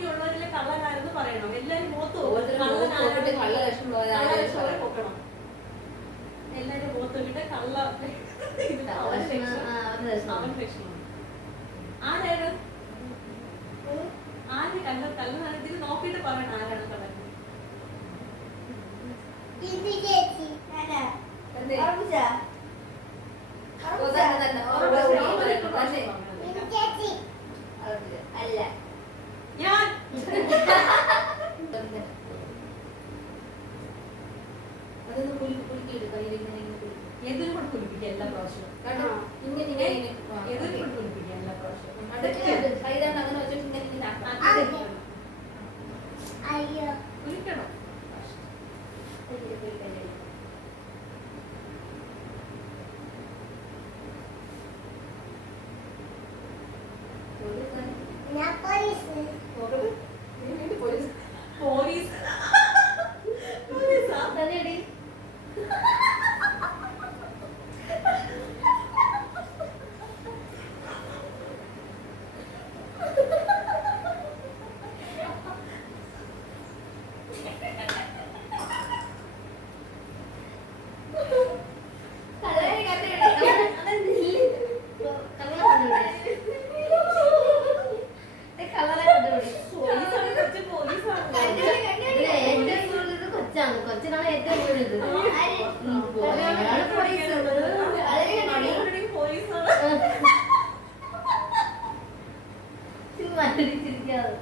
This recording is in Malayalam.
ബാക്കിയുള്ളവരിലെ കള്ളനാരെന്ന് പറയണം. എല്ലാരും മുഖത്ത് പൊക്കണം. എല്ലാരും മുഖത്ത് നോക്കിട്ട് കള്ള അവൻ ലക്ഷണം. ആരാണ് ആര് കള്ളനാണ് ഇതിന് നോക്കിട്ട് പറയണം ആരാണ് കള്ളൻ. ഞാൻ എതിരും കൊണ്ട് കുളിപ്പിക്കുക എല്ലാ പ്രാവശ്യവും. എതിരും കൊണ്ട് കുളിപ്പിക്കുക എല്ലാ പ്രാവശ്യവും. കുളിക്കണം. പോലീസ് കൊച്ചിനാണ് ഏറ്റവും കൂടുതൽ ചിരിക്കാതെ